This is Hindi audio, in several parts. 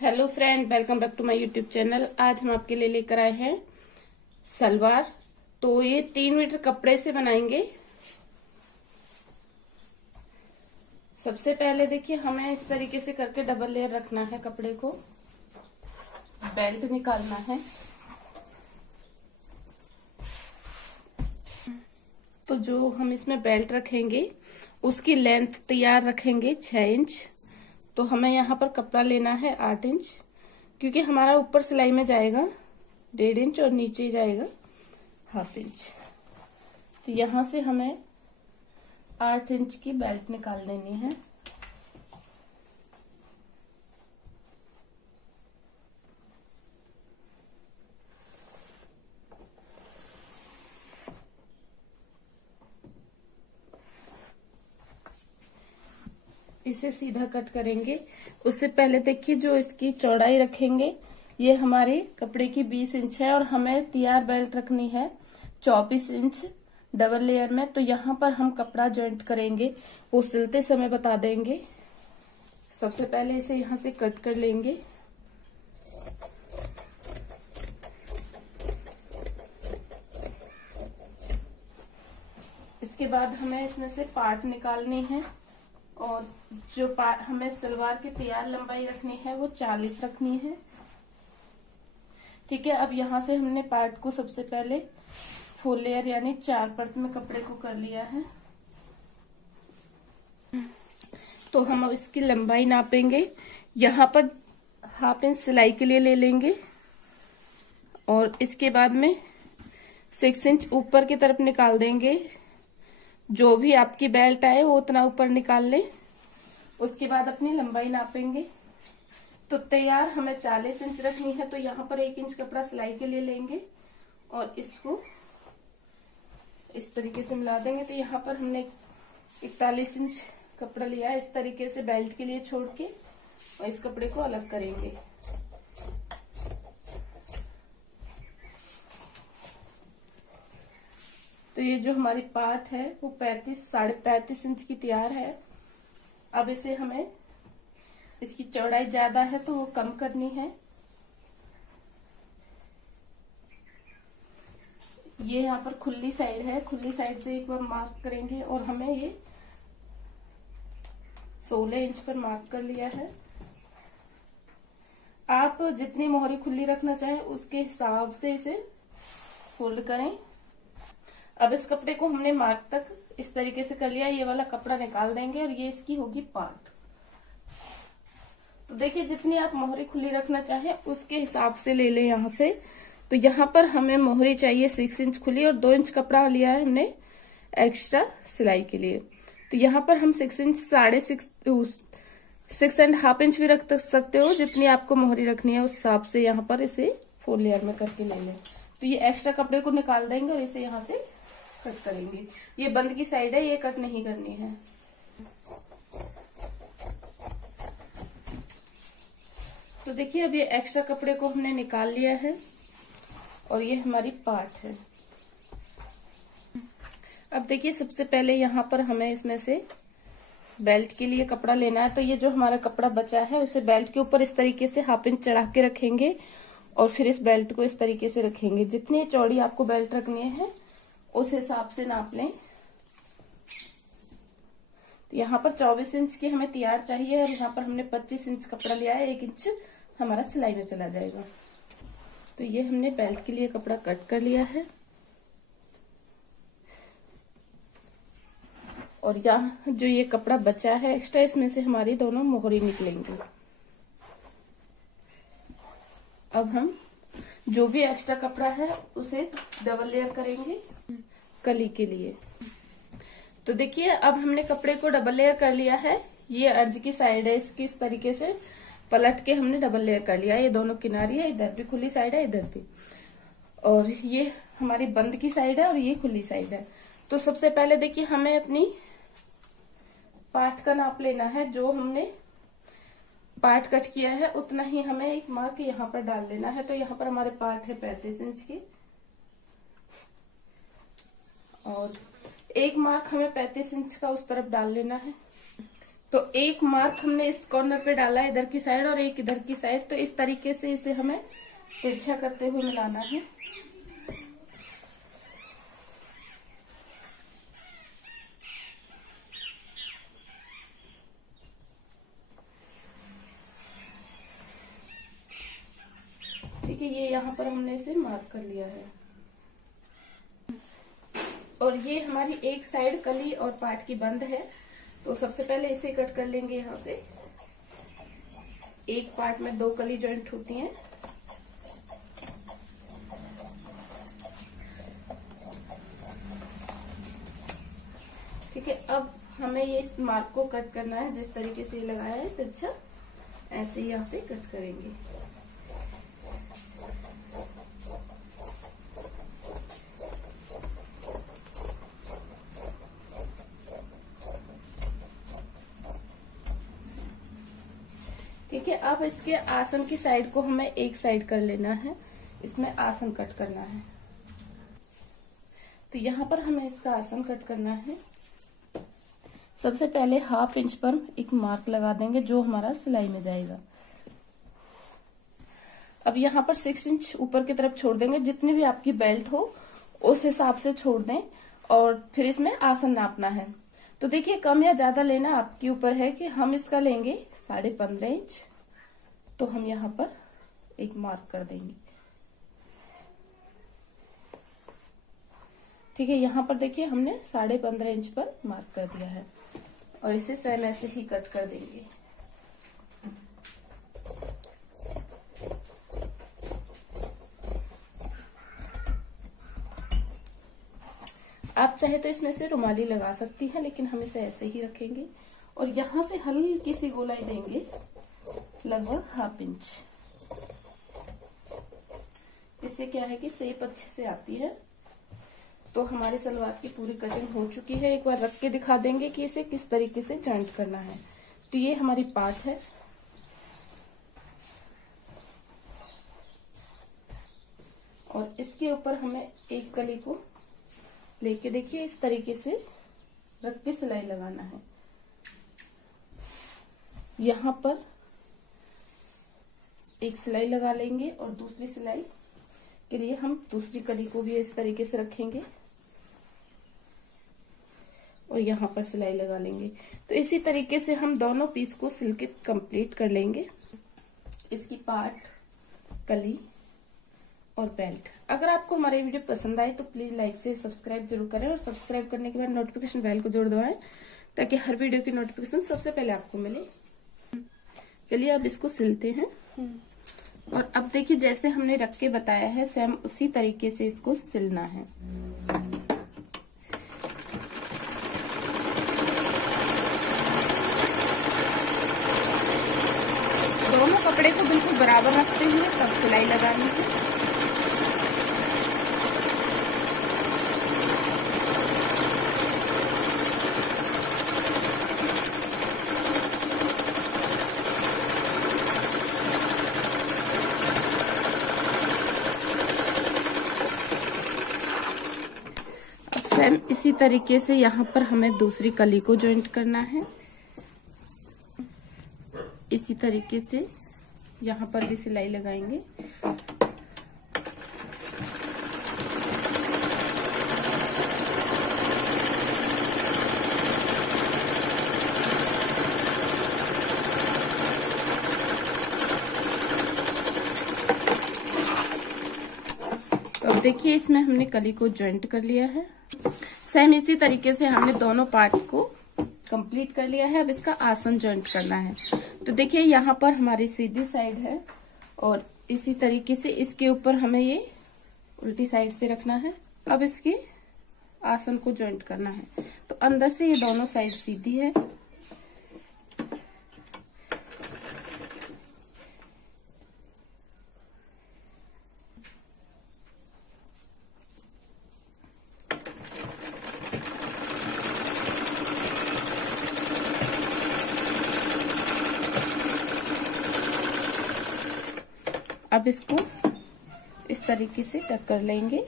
Hello friend, welcome back to my YouTube channel. आज हम आपके लिए लेकर आए हैं सलवार। तो ये 3 मीटर कपड़े से बनाएंगे। सबसे पहले देखिए, हमें इस तरीके से करके डबल लेयर रखना है कपड़े को। बेल्ट निकालना है। तो जो हम इसमें बेल्ट रखेंगे उसकी लेंथ तैयार रखेंगे 6 इंच। तो हमें यहाँ पर कपड़ा लेना है 8 इंच, क्योंकि हमारा ऊपर सिलाई में जाएगा 1.5 इंच और नीचे जाएगा 1/2 इंच। तो यहाँ से हमें 8 इंच की बेल्ट निकाल लेनी है। इसे सीधा कट करेंगे। उससे पहले देखिए, जो इसकी चौड़ाई रखेंगे ये हमारे कपड़े की 20 इंच है और हमें तैयार बेल्ट रखनी है 24 इंच डबल लेयर में। तो यहाँ पर हम कपड़ा जॉइंट करेंगे, वो सिलते समय बता देंगे। सबसे पहले इसे यहाँ से कट कर लेंगे। इसके बाद हमें इसमें से पार्ट निकालनी है और जो पार्ट हमें सलवार की तैयार लंबाई रखनी है वो 40 रखनी है। ठीक है। अब यहाँ से हमने पार्ट को सबसे पहले फुल लेयर यानी 4 परत में कपड़े को कर लिया है। तो हम अब इसकी लंबाई नापेंगे। यहाँ पर 1/2 इंच सिलाई के लिए ले लेंगे और इसके बाद में 6 इंच ऊपर की तरफ निकाल देंगे। जो भी आपकी बेल्ट आए वो उतना ऊपर निकाल लें। उसके बाद अपनी लंबाई नापेंगे। तो तैयार हमें 40 इंच रखनी है, तो यहाँ पर 1 इंच कपड़ा सिलाई के लिए लेंगे और इसको इस तरीके से मिला देंगे। तो यहाँ पर हमने 41 इंच कपड़ा लिया है। इस तरीके से बेल्ट के लिए छोड़ के और इस कपड़े को अलग करेंगे। तो ये जो हमारी पार्ट है वो 35 इंच की तैयार है। अब इसे हमें, इसकी चौड़ाई ज्यादा है तो वो कम करनी है। ये यहाँ पर खुली साइड है, खुली साइड से एक बार मार्क करेंगे और हमें ये 16 इंच पर मार्क कर लिया है। आप जितनी मोहरी खुली रखना चाहें उसके हिसाब से इसे फोल्ड करें। अब इस कपड़े को हमने मार्क तक इस तरीके से कर लिया। ये वाला कपड़ा निकाल देंगे और ये इसकी होगी पार्ट। तो देखिए, जितनी आप मोहरी खुली रखना चाहें उसके हिसाब से ले लें यहाँ से। तो यहाँ पर हमें मोहरी चाहिए 6 इंच खुली और 2 इंच कपड़ा लिया है हमने एक्स्ट्रा सिलाई के लिए। तो यहाँ पर हम 6 इंच 6.5 इंच भी रख सकते हो। जितनी आपको मोहरी रखनी है उस हिसाब से यहाँ पर इसे 4 लेयर में करके ले लें। तो ये एक्स्ट्रा कपड़े को निकाल देंगे और इसे यहाँ से कट करेंगे। ये बंद की साइड है, ये कट नहीं करनी है। तो देखिए, अब ये एक्स्ट्रा कपड़े को हमने निकाल लिया है और ये हमारी पार्ट है। अब देखिए, सबसे पहले यहाँ पर हमें इसमें से बेल्ट के लिए कपड़ा लेना है। तो ये जो हमारा कपड़ा बचा है उसे बेल्ट के ऊपर इस तरीके से 1/2 इंच चढ़ा के रखेंगे और फिर इस बेल्ट को इस तरीके से रखेंगे। जितनी चौड़ी आपको बेल्ट रखनी है उस हिसाब से नाप लें। तो यहाँ पर 24 इंच की हमें तैयार चाहिए और यहाँ पर हमने 25 इंच कपड़ा लिया है। 1 इंच हमारा सिलाई में चला जाएगा। तो ये हमने बेल्ट के लिए कपड़ा कट कर लिया है और यहाँ जो ये कपड़ा बचा है एक्स्ट्रा, इसमें से हमारी दोनों मोहरी निकलेंगी। अब हम जो भी एक्स्ट्रा कपड़ा है उसे डबल लेयर करेंगे कली के लिए। तो देखिए, अब हमने कपड़े को डबल लेयर कर लिया है। ये अर्ज की साइड है, इसकी इस तरीके से पलट के हमने डबल लेयर कर लिया। ये दोनों किनारी है, इधर भी खुली साइड है, इधर भी। और ये हमारी बंद की साइड है और ये खुली साइड है। तो सबसे पहले देखिए, हमें अपनी पार्ट का नाप लेना है। जो हमने पार्ट कट किया है उतना ही हमें एक मार्क यहाँ पर डाल लेना है। तो यहाँ पर हमारे पार्ट है 35 इंच की और एक मार्क हमें 35 इंच का उस तरफ डाल लेना है। तो एक मार्क हमने इस कॉर्नर पे डाला है इधर की साइड और एक इधर की साइड। तो इस तरीके से इसे हमें तिरछा करते हुए मिलाना है। ठीक है, ये यहाँ पर हमने इसे मार्क कर लिया है। और ये हमारी एक साइड कली और पार्ट की बंद है। तो सबसे पहले इसे कट कर लेंगे। यहाँ से एक पार्ट में 2 कली जॉइंट होती हैं। ठीक है, अब हमें ये इस मार्क को कट करना है। जिस तरीके से लगाया है तिरछा, ऐसे ही यहाँ से कट करेंगे। ठीक है, अब इसके आसन की साइड को हमें एक साइड कर लेना है। इसमें आसन कट करना है। तो यहाँ पर हमें इसका आसन कट करना है। सबसे पहले 1/2 इंच पर एक मार्क लगा देंगे जो हमारा सिलाई में जाएगा। अब यहाँ पर 6 इंच ऊपर की तरफ छोड़ देंगे। जितनी भी आपकी बेल्ट हो उस हिसाब से छोड़ दें और फिर इसमें आसन नापना है। तो देखिए, कम या ज्यादा लेना आपके ऊपर है कि हम इसका लेंगे 15.5 इंच। तो हम यहाँ पर एक मार्क कर देंगे। ठीक है, यहाँ पर देखिए हमने 15.5 इंच पर मार्क कर दिया है और इसे सेम ऐसे ही कट कर देंगे। आप चाहे तो इसमें से रुमाली लगा सकती हैं, लेकिन हम इसे ऐसे ही रखेंगे और यहाँ से हल्की सी गोलाई देंगे, लगभग 1/2 इंच। इससे क्या है कि शेप अच्छे से आती है। तो हमारी सलवार की पूरी कटिंग हो चुकी है। एक बार रख के दिखा देंगे कि इसे किस तरीके से जॉइंट करना है। तो ये हमारी पार्ट है और इसके ऊपर हमें एक कली को लेके देखिए इस तरीके से रख के सिलाई लगाना है। यहाँ पर एक सिलाई लगा लेंगे और दूसरी सिलाई के लिए हम दूसरी कली को भी इस तरीके से रखेंगे और यहाँ पर सिलाई लगा लेंगे। तो इसी तरीके से हम दोनों पीस को सिल के कंप्लीट कर लेंगे। इसकी पार्ट, कली और बेल्ट। अगर आपको हमारी वीडियो पसंद आए तो प्लीज लाइक से सब्सक्राइब जरूर करें और सब्सक्राइब करने के बाद नोटिफिकेशन बेल को जोड़ दबाएं ताकि हर वीडियो की नोटिफिकेशन सबसे पहले आपको मिले। चलिए अब इसको सिलते हैं। और अब देखिए, जैसे हमने रख के बताया है सेम उसी तरीके से इसको सिलना है। दोनों कपड़े को बिल्कुल बराबर रखते हुए तब सिलाई लगानी है। सेम इसी तरीके से यहाँ पर हमें दूसरी कली को जॉइंट करना है। इसी तरीके से यहाँ पर भी सिलाई लगाएंगे। तो अब देखिए, इसमें हमने कली को जॉइंट कर लिया है। सेम इसी तरीके से हमने दोनों पार्ट को कंप्लीट कर लिया है। अब इसका आसन जॉइंट करना है। तो देखिए, यहाँ पर हमारी सीधी साइड है और इसी तरीके से इसके ऊपर हमें ये उल्टी साइड से रखना है। अब इसके आसन को जॉइंट करना है। तो अंदर से ये दोनों साइड सीधी है। अब इसको इस तरीके से टक कर लेंगे।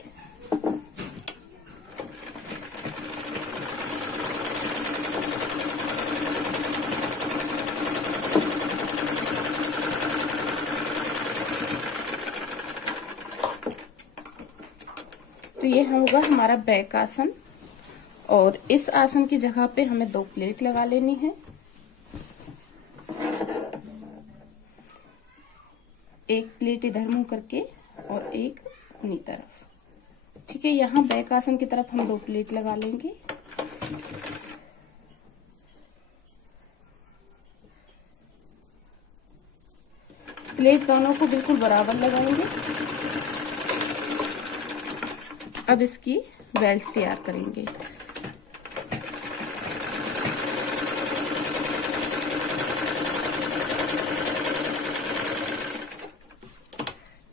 तो ये होगा हमारा बैक आसन। और इस आसन की जगह पे हमें 2 प्लेट लगा लेनी है। एक प्लेट इधर मुंह करके और एक अपनी तरफ। ठीक है, यहाँ बैक आसन की तरफ हम 2 प्लेट लगा लेंगे। प्लेट दोनों को बिल्कुल बराबर लगाएंगे। अब इसकी बेल्ट तैयार करेंगे।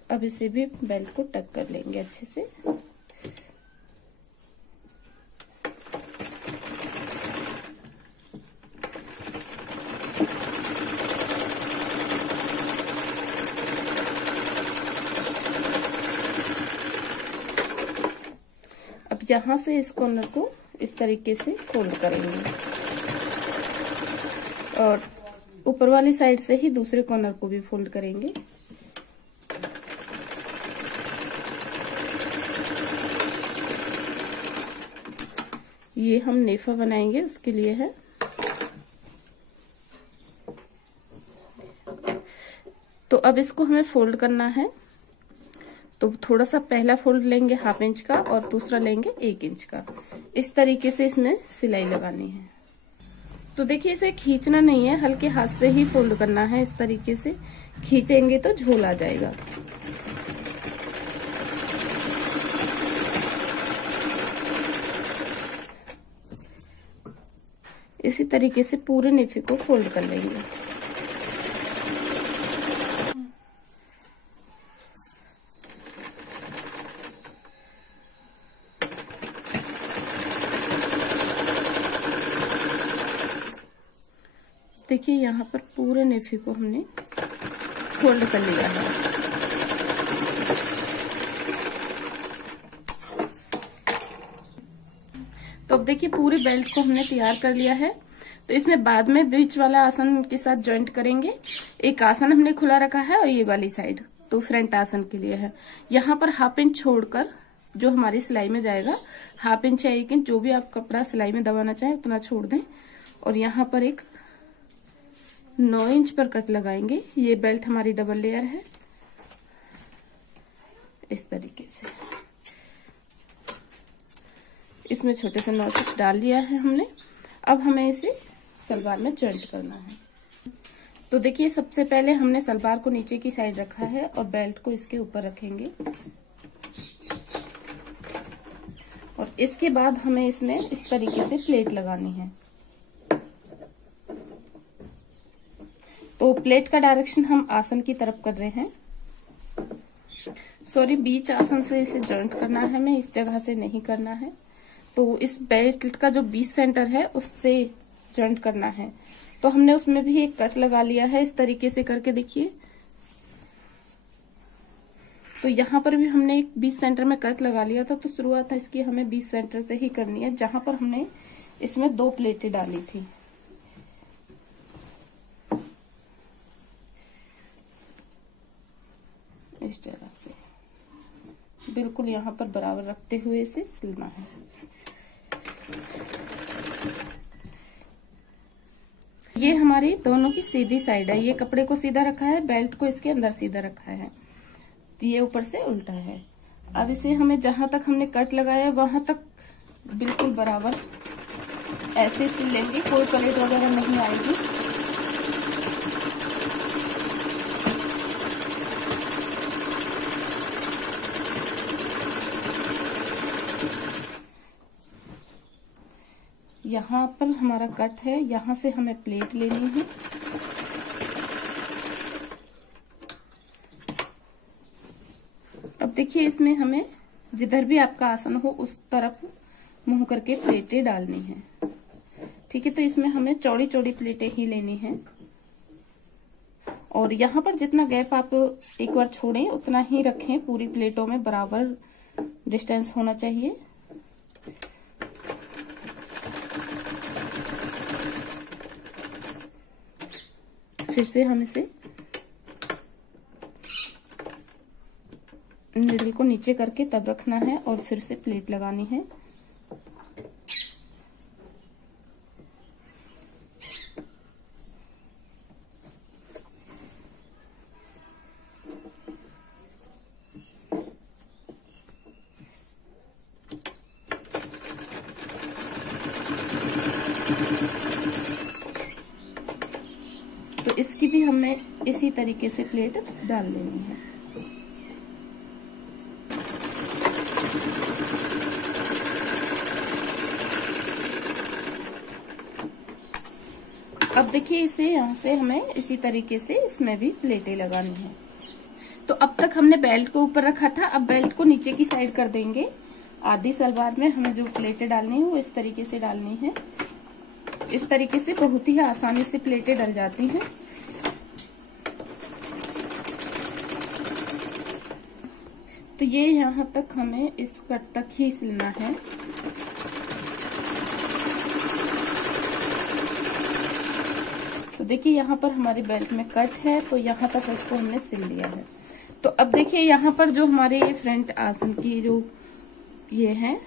अब इसे भी बेल्ट को टक कर लेंगे अच्छे से। अब यहाँ से इस कॉर्नर को इस तरीके से फोल्ड करेंगे और ऊपर वाली साइड से ही दूसरे कॉर्नर को भी फोल्ड करेंगे। ये हम नेफा बनाएंगे, उसके लिए है। तो अब इसको हमें फोल्ड करना है। तो थोड़ा सा पहला फोल्ड लेंगे 1/2 इंच का और दूसरा लेंगे 1 इंच का। इस तरीके से इसमें सिलाई लगानी है। तो देखिए, इसे खींचना नहीं है, हल्के हाथ से ही फोल्ड करना है। इस तरीके से खींचेंगे तो झोल आ जाएगा। इसी तरीके से पूरे नेफे को फोल्ड कर लेंगे। देखिए, यहाँ पर पूरे नेफे को हमने फोल्ड कर लिया है। तो अब देखिए, पूरे बेल्ट को हमने तैयार कर लिया है। तो इसमें बाद में बीच वाला आसन के साथ जॉइंट करेंगे। एक आसन हमने खुला रखा है और ये वाली साइड तो फ्रंट आसन के लिए है। यहाँ पर 1/2 इंच छोड़कर जो हमारी सिलाई में जाएगा, 1/2 इंच या 1 इंच, जो भी आप कपड़ा सिलाई में दबाना चाहें उतना छोड़ दें। और यहाँ पर एक 9 इंच पर कट लगाएंगे। ये बेल्ट हमारी डबल लेयर है। इस तरीके से इसमें छोटे से नॉच डाल लिया है हमने। अब हमें इसे सलवार में जॉइंट करना है। तो देखिए, सबसे पहले हमने सलवार को नीचे की साइड रखा है और बेल्ट को इसके ऊपर रखेंगे। और इसके बाद हमें इसमें इस तरीके से प्लेट लगानी है। तो प्लेट का डायरेक्शन हम आसन की तरफ कर रहे हैं। सॉरी, बीच आसन से इसे जॉइंट करना है, हमें इस जगह से नहीं करना है। तो इस बेल्ट का जो बीच सेंटर है उससे जॉइंट करना है। तो हमने उसमें भी एक कट लगा लिया है। इस तरीके से करके देखिए। तो यहाँ पर भी हमने एक बीच सेंटर में कट लगा लिया था। तो शुरुआत इसकी हमें बीच सेंटर से ही करनी है, जहां पर हमने इसमें 2 प्लेटें डाली थी। इस जगह से बिल्कुल यहाँ पर बराबर रखते हुए इसे सिलना है। ये हमारी दोनों की सीधी साइड है। ये कपड़े को सीधा रखा है, बेल्ट को इसके अंदर सीधा रखा है। ये ऊपर से उल्टा है। अब इसे हमें जहां तक हमने कट लगाया वहां तक बिल्कुल बराबर ऐसे सिल लेंगे, कोई प्लेट वगैरह नहीं आएगी। यहाँ पर हमारा कट है, यहाँ से हमें प्लेट लेनी है। अब देखिए, इसमें हमें जिधर भी आपका आसन हो उस तरफ मुंह करके प्लेटें डालनी है। ठीक है, तो इसमें हमें चौड़ी चौड़ी प्लेटें ही लेनी है। और यहाँ पर जितना गैप आप एक बार छोड़ें उतना ही रखें। पूरी प्लेटों में बराबर डिस्टेंस होना चाहिए। फिर से हम इसे निडल को नीचे करके तब रखना है और फिर से प्लेट लगानी है। तो इसकी भी हमें इसी तरीके से प्लेट डाल लेनी है। अब देखिए इसे यहाँ से हमें इसी तरीके से इसमें भी प्लेटें लगानी है। तो अब तक हमने बेल्ट को ऊपर रखा था, अब बेल्ट को नीचे की साइड कर देंगे। आधी सलवार में हमें जो प्लेटें डालनी है वो इस तरीके से डालनी है। इस तरीके से बहुत ही आसानी से प्लेटें डल जाती हैं। तो ये यहाँ तक हमें इस कट तक ही सिलना है। तो देखिए यहाँ पर हमारी बेल्ट में कट है, तो यहाँ तक इसको हमने सिल लिया है। तो अब देखिए यहाँ पर जो हमारे फ्रंट आसन की जो ये है,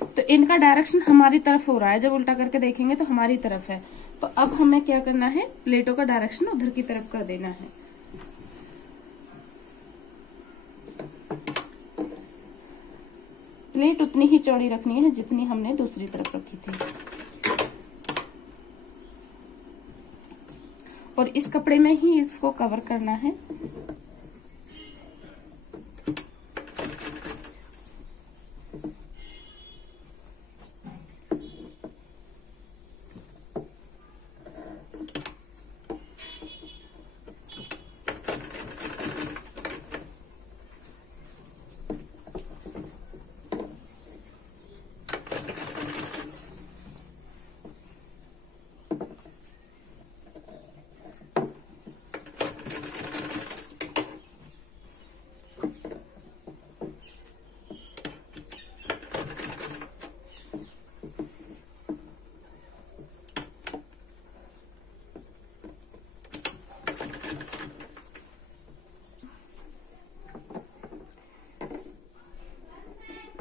तो इनका डायरेक्शन हमारी तरफ हो रहा है। जब उल्टा करके देखेंगे तो हमारी तरफ है। तो अब हमें क्या करना है, प्लेटों का डायरेक्शन उधर की तरफ कर देना है। प्लेट उतनी ही चौड़ी रखनी है जितनी हमने दूसरी तरफ रखी थी, और इस कपड़े में ही इसको कवर करना है।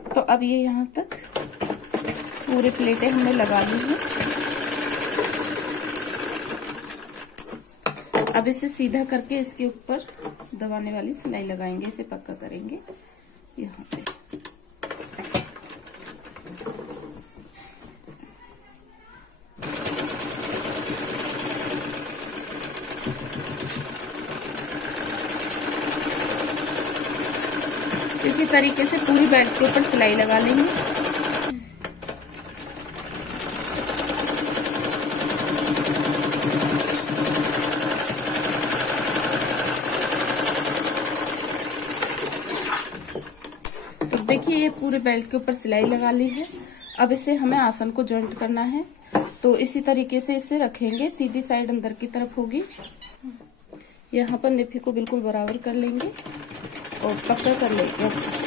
तो अब ये यहाँ तक पूरे प्लेटें हमने लगा ली हैं। अब इसे सीधा करके इसके ऊपर दबाने वाली सिलाई लगाएंगे, इसे पक्का करेंगे यहाँ से। इसी तरीके से पूरी बेल्ट के ऊपर सिलाई लगा लेंगे। तो देखिए ये पूरे बेल्ट के ऊपर सिलाई लगा ली है। अब इसे हमें आसन को जॉइंट करना है। तो इसी तरीके से इसे रखेंगे, सीधी साइड अंदर की तरफ होगी। यहाँ पर निफी को बिल्कुल बराबर कर लेंगे और पक्का कर लेंगे।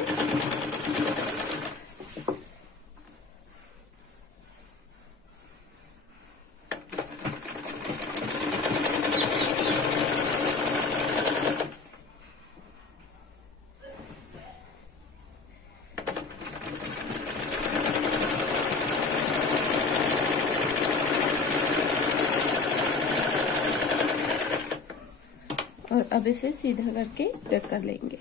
और अब इसे सीधा करके कट कर लेंगे,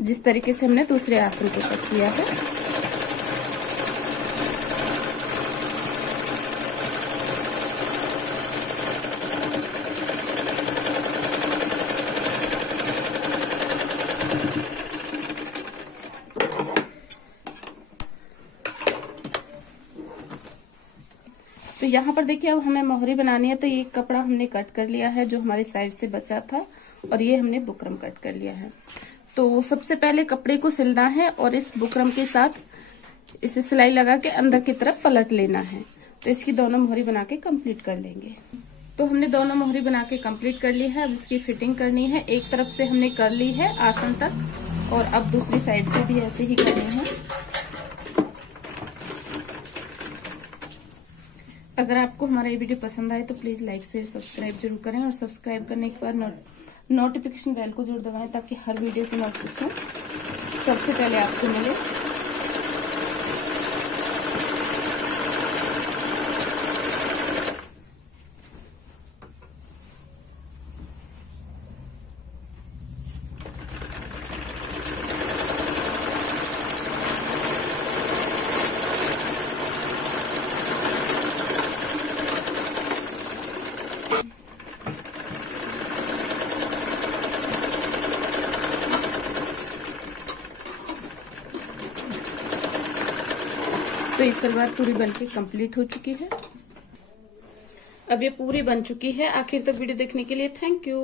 जिस तरीके से हमने दूसरे आसन को कट किया है। तो यहाँ पर देखिए अब हमें मोहरी बनानी है। तो ये कपड़ा हमने कट कर लिया है जो हमारी साइड से बचा था, और ये हमने बुकरम कट कर लिया है। तो सबसे पहले कपड़े को सिलना है और इस बुकरम के साथ इसे सिलाई लगा के अंदर की तरफ पलट लेना है। तो इसकी दोनों मोहरी बना के कंप्लीट कर लेंगे। तो हमने दोनों मोहरी बना के कंप्लीट कर ली है। अब इसकी फिटिंग करनी है। एक तरफ से हमने कर ली है आसन तक, और अब दूसरी साइड से भी ऐसे ही करनी है। अगर आपको हमारा ये वीडियो पसंद आए तो प्लीज लाइक शेयर सब्सक्राइब जरूर करें, और सब्सक्राइब करने के बाद नोटिफिकेशन बेल को जरूर दबाएं ताकि हर वीडियो की नोटिफिकेशन सबसे पहले आपको मिले। तो ये सलवार पूरी बनके कंप्लीट हो चुकी है। अब ये पूरी बन चुकी है। आखिर तक वीडियो देखने के लिए थैंक यू।